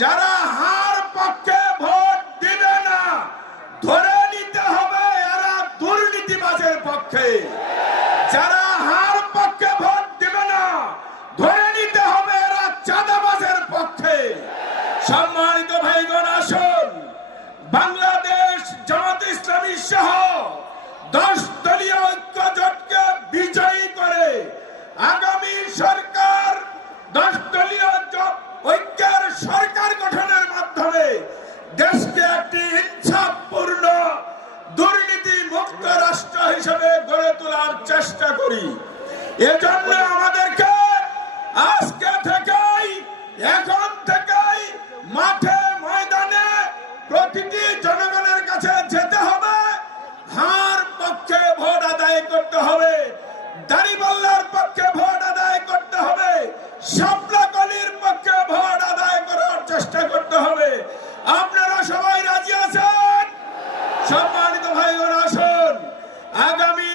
যারা হার পক্ষে ভোট দিবে না ধরে নিতে হবে এরা দুর্নীতিবাজের পক্ষে। যারা হার পক্ষে ভোট দিবে না ধরে নিতে হবে এরা চাঁদাবাজের পক্ষে। সম্মানিত ভাইগণ, আসুন বাংলাদেশ জামাত ইসলামী সহ 10 দলীয় ঐক্য জোটকে বিজয়ী করে আগামী সরকার 10 দলীয় ঐক্যের সরকার গঠনের মাধ্যমে দেশকে একটি ইনসাফপূর্ণ দুর্নীতি মুক্ত রাষ্ট্র হিসেবে গড়ে তোলার চেষ্টা করি। এজন্য আমাদেরকে আজকে থেকেই, এখন থেকেই মাঠে ময়দানে প্রতিটি জনগণের কাছে যেতে হবে, হার পক্ষে ভোট আদায় করতে হবে, দাড়িপাল্লার পক্ষে ভোট আদায় করতে হবে, শাপলা কলির পক্ষে ভোট আদায় করার চেষ্টা করতে হবে। আপনারা সবাই রাজি আছেন? সম্মানিত ভাইগণ, আসুন আগামী